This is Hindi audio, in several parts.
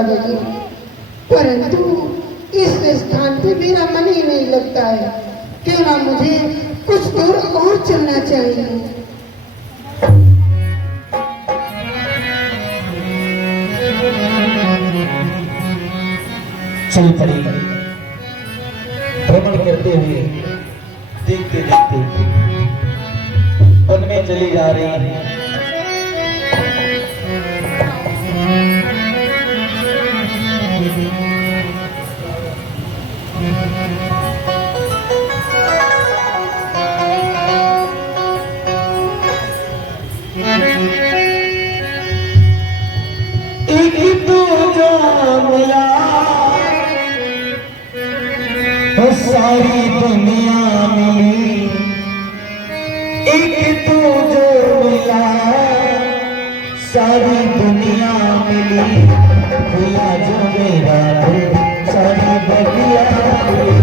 जावेगी, परंतु इस स्थान पे मेरा मन ही नहीं लगता है। क्यों ना मुझे कुछ दूर और चलना चाहिए। चल पड़ी भ्रमण करते हुए देखते देखते वन में चली जा रही है। एक तो जो मिला सारी दुनिया मिली, एक तो जो मिला सारी दुनिया मिली, भैया जो मेरा सारी बगिया मिली।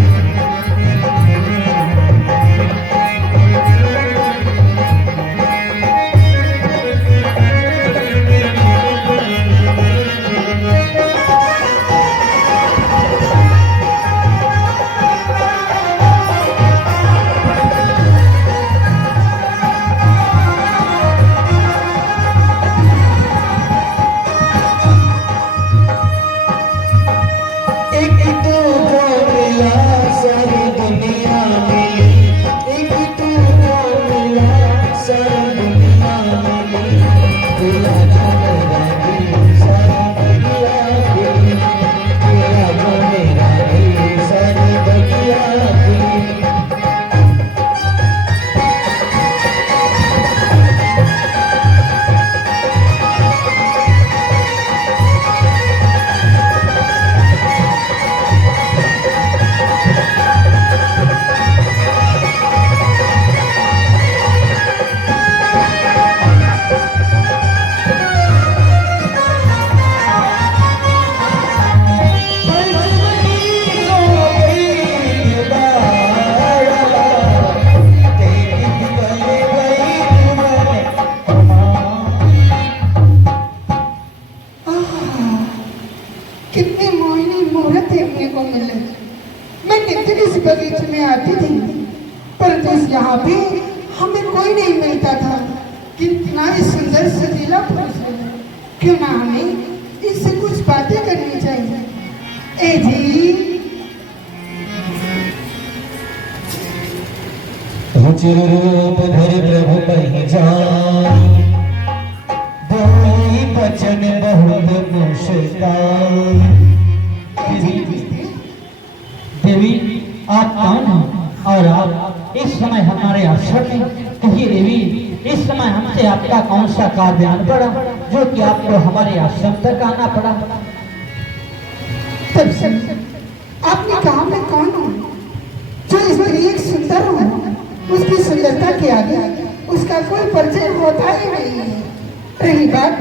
बगीचे में आती थी, परंतु यहाँ पे हमें कोई नहीं मिलता था। कितना सुंदर सजीला पुरुष है, क्यों ना हमें इससे कुछ बातें करनी चाहिए। ए जी, रूप धर प्रभु कहीं जान, बोली बचन बहुत मुश्किल। देवी आप कौन हैं और आप इस समय हमारे आश्रम में? कहिए देवी, इस समय हमसे आपका कौन सा कार्य आन पड़ा जो कि आपको हमारे आश्रम तक आना पड़ा? तब से आपने कहा मैं कौन हूँ? जो स्त्री एक सुंदर हूँ, उसकी सुंदरता के आगे उसका कोई परिचय होता ही नहीं है। रही बात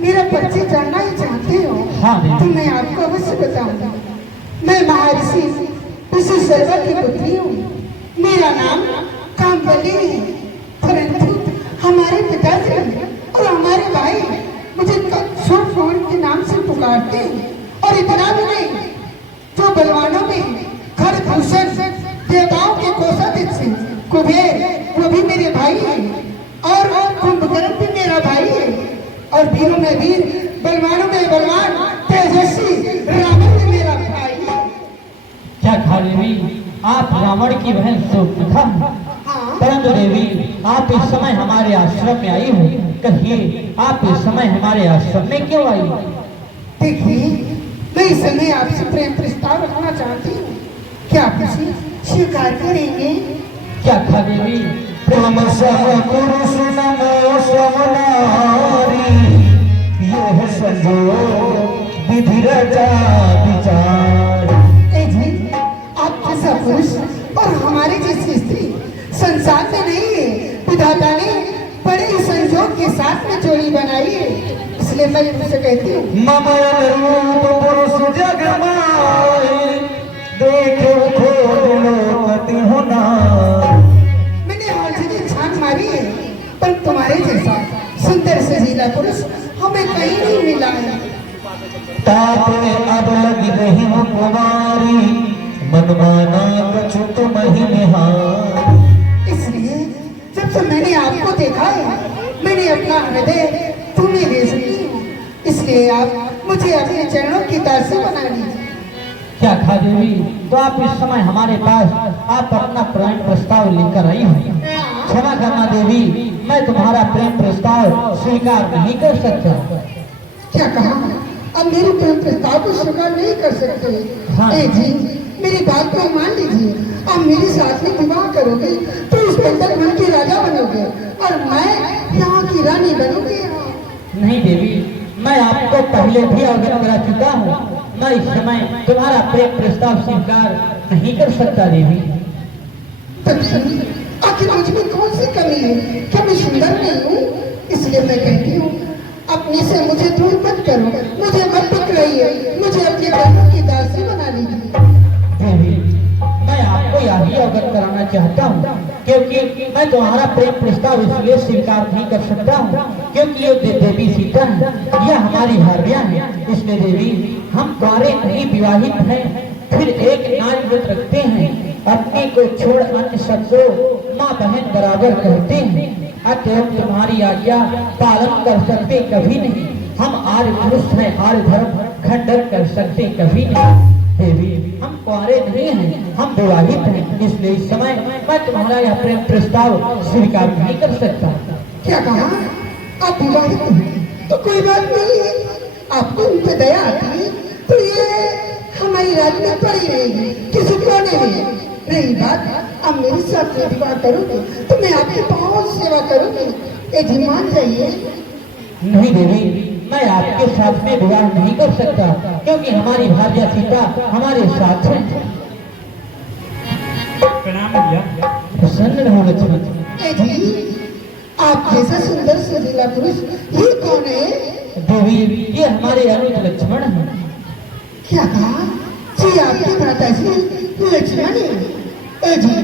मेरा परिचय जानना ही चाहते हो, हाँ, तो मैं आपको अवश्य बताऊंगा। मैं महर्षि विश्वेश्वर की पुत्री हूँ। मेरा नाम कामवली है, परंतु हमारे पिताजी और हमारे भाई मुझे शोर के नाम से पुकारते हैं। और इतना भी नहीं, जो बलवानों में खरभूषण देवताओं के कोषाध्यक्ष कुबेर, वो भी मेरे भाई है, और कुंभकर्ण भी मेरा भाई है, और वीरों में वीर, बलवानों में बलवान तेजस्वी रावण भी मेरा भाई है। क्या कहा देवी, आप रावण की बहन सुभद्रा? हाँ। परंतु देवी, आप इस समय हमारे आश्रम में आई हो, कहिए आप इस समय हमारे आश्रम में क्यों आई? देखिए, मैं इस समय आपसे प्रेम प्रस्ताव रखना चाहती हूँ, क्या आप उसे स्वीकार करेंगे? क्या कहा देवी? प्रेम सह पुरुष नमो समनारी, यह संजोग विधि रचा विचार। आप जैसा पुरुष और हमारी जैसी स्त्री संसार में नहीं है। विधाता ने बड़े ही संजोग के साथ में जोड़ी बनाई है, इसलिए मैं उनसे कहती हूँ, रूप पुरुष जग माए, देखो खोज लोकति होना। मैंने हर जगह छान मारी है, पर तुम्हारे जैसा सुंदर सजीला पुरुष हमें कहीं नहीं मिला है। ताप ने अपना हृदय तुम्हें दे सकती हूँ, इसलिए आप मुझे अपने चरणों की दासी बना लीजिए। क्या खा देवी, तो आप इस समय हमारे पास आप अपना प्रेम प्रस्ताव लेकर आई हो। क्षमा करना देवी, मैं तुम्हारा प्रेम प्रस्ताव स्वीकार नहीं कर सकता। क्या कहा? अब मेरे प्रेम प्रस्ताव को स्वीकार नहीं कर सकते? हाँ। ए जी, मेरी बात को मान लीजिए। अब मेरे साथ में विवाह करोगे तो इस बुंदेलखंड के राजा बनोगे और मैं यहाँ की रानी बनूंगी। नहीं देवी, मैं आपको पहले भी अवगत करा चुका हूँ। मैं इस समय तुम्हारा प्रेम प्रस्ताव स्वीकार नहीं कर सकता देवी। तब सुनिए, आखिर मुझ में कौन सी कमी है? क्या मैं सुंदर नहीं हूँ? इसलिए मैं कहती हूँ, अपने से मुझे दूर मत करो, मुझे मत पकड़ाइए, मुझे अपने बहनों की दासी बना लीजिए। देवी, मैं आपको यही अवगत कराना चाहता हूँ, क्योंकि मैं तुम्हारा प्रेम प्रस्ताव इसलिए स्वीकार नहीं कर सकता हूँ क्योंकि ये देवी सीता है, यह हमारी भार्या है। इसलिए देवी, हम कुंवारे नहीं विवाहित हैं, फिर एक नारी व्रत रखते हैं, अपने को छोड़ अन्य सबको माँ बहन बराबर कहते हैं। अतएव तुम्हारी आज्ञा पालन कर सकते कभी नहीं। हम आर्य मनुष्य हैं, आर्य धर्म खंडन कर सकते कभी नहीं। देवी, हम कुंवारे नहीं हैं, हम विवाहित हैं, इसलिए इस समय मैं तुम्हारा यह प्रेम प्रस्ताव स्वीकार नहीं कर सकता। क्या कहा? आप विवाहित हैं तो कोई बात नहीं है, आपको उन पे दया आती है तो ये हमारी राज में पड़ी रहेगी, किसी को नहीं। रही बात, अब मेरे साथ में विवाह करोगे तो मैं आपकी बहुत सेवा करूंगी। ए जी, मान जाइए। नहीं देवी, मैं आपके साथ में विवाह नहीं कर सकता क्योंकि हमारी भार्या सीता हमारे साथ है। प्रणाम भैया। प्रसन्न रहो लक्ष्मण। ए जी, आप जैसा सुंदर सुरीला पुरुष ये कौन है? देवी, ये हमारे अनुज लक्ष्मण हैं। क्या कहा? जी, आपकी माता जी लक्ष्मण है। ए जी,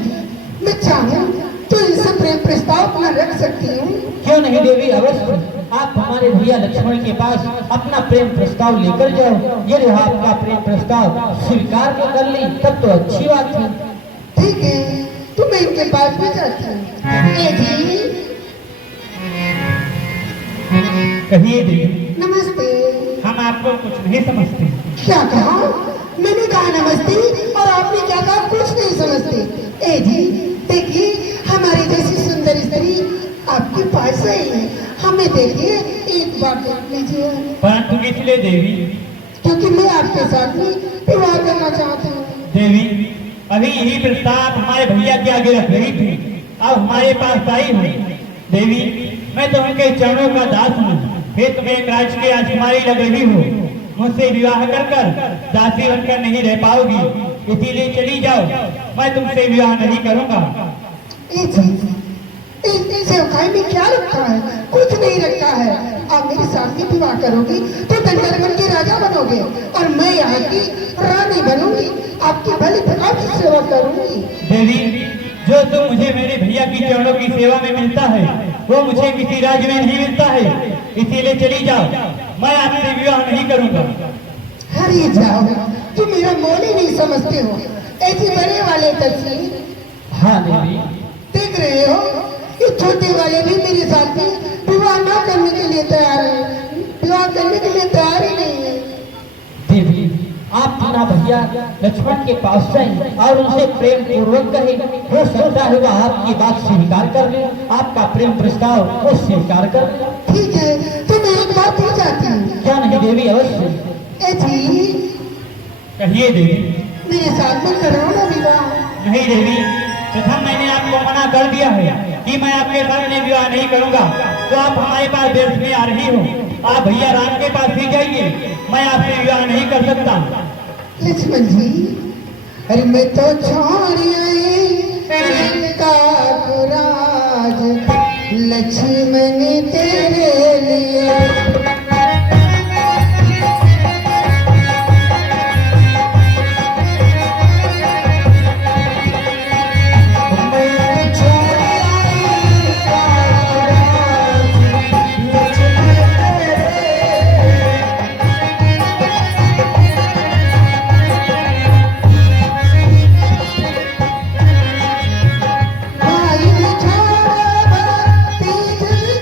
मैं चाहूँ तो इनसे प्रेम प्रस्ताव अपना रख सकती हूँ। क्यों नहीं देवी, अवश्य। आप हमारे भैया लक्ष्मण के पास अपना प्रेम प्रस्ताव लेकर जाओ। यदि आपका प्रेम प्रस्ताव स्वीकार न कर ली तब तो अच्छी बात है। ठीक है, तो मैं इनके पास में जाती हूँ। ए जी, कहिए देवी, नमस्ते। हम आपको कुछ नहीं समझते। क्या कहा? मैंने कहा नमस्ते और आपने क्या कहा? कुछ नहीं समझते। ए जी, देखिए, हमारी जैसी सुंदर स्त्री आपके पास आई है, हमें देखिए एक बार देख लीजिए। परंतु इसलिए देवी, क्योंकि मैं आपके साथ में विवाह करना चाहती हूँ। देवी, अभी यही प्रस्ताव हमारे भैया के आगे रख रही थी, अब हमारे पास आई हुई। देवी, मैं तो उनके चरणों का दास हूँ, फिर तुम एक राज्य की राजकुमारी लग रही हो, मुझसे विवाह कर दासी बनकर नहीं रह पाओगी, इसीलिए चली जाओ, मैं तुमसे विवाह नहीं करूँगा। ए जी, इस सेवकाई में क्या रखा है? कुछ नहीं रखा है। आप मेरे साथ में विवाह करोगी तो बुंदेलखंड के राजा बनोगे और मैं यहाँ की रानी बनूंगी, आपकी भली प्रकार की सेवा करूंगी। देवी, जो तुम मुझे मेरे भैया की चरणों की सेवा में मिलता है वो मुझे किसी राज्य में नहीं मिलता है, इसीलिए चली जाओ, मैं आपसे विवाह नहीं करूंगा। हरी जाओ, तुम मेरा मोल ही नहीं समझते हो। ऐसे बड़े वाले तस्वीर हाँ देवी, देख रहे हो, ये छोटे वाले भी मेरे साथ में विवाह न करने के लिए तैयार है, विवाह करने के लिए तैयार ही नहीं है। देवी, आप बिना भैया लक्ष्मण के पास जाएं और उनसे प्रेम पूर्वक कहें, हो सकता है वह आपकी बात स्वीकार कर ले, आपका प्रेम प्रस्ताव वो स्वीकार कर ले। ठीक है, तो मैं एक बात पूछ जाती हूँ। क्या नहीं देवी, अवश्य। ए जी, कहिए देवी। मेरे साथ में करो ना विवाह। नहीं देवी, प्रथम मैंने आपको मना कर दिया है कि मैं आपके साथ में विवाह नहीं करूंगा, तो आप हमारे पास देश में आ रही हो, आप भैया राम के पास भी जाइए, मैं आपसे विवाह नहीं कर सकता। लक्ष्मण जी, अरे मैं तो छोड़ आई लंका को राज, लक्ष्मण तेरे लिए। भाई छोड़ तीज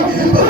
होगी